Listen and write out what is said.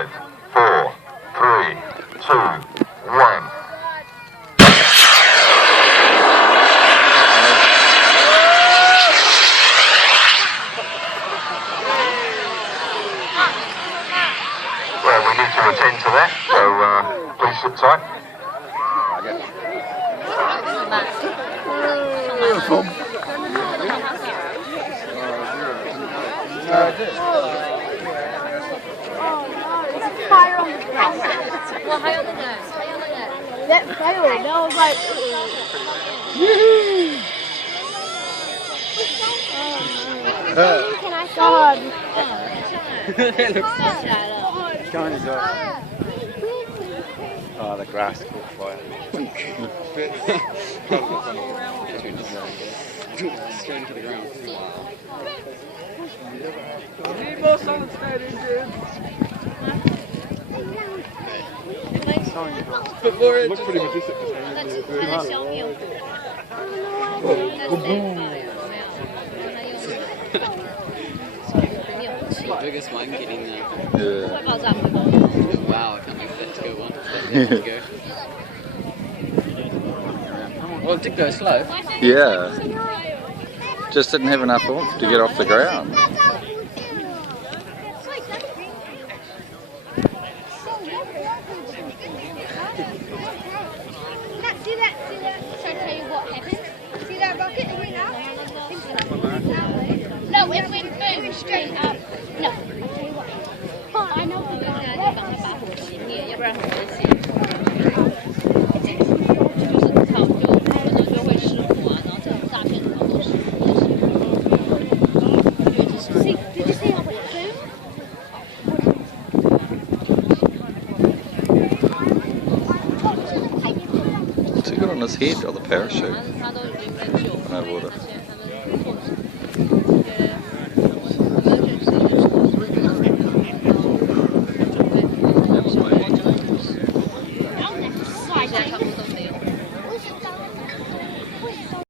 5, 4, 3, 2, 1. Well, we need to attend to that, so please sit tight. Fire on the ground. Well, how you doing? That failed. That was like. Can I God. Shiny's up. Oh, the grass caught fire. Straight into the ground. Need more sunshine, Indians. But more looks pretty majestic. The biggest one getting there. Yeah. Wow, I can't wait for that to go on. That to go. Well, it did go slow. Yeah. Just didn't have enough oomph to get off the ground. See that? Shall I tell you what happened? See that rocket that went up? No, it went boom straight up. No, I'll tell you what. Oh, I know what you're See, did you see how it boom? What's he got on his head or the parachute? No water.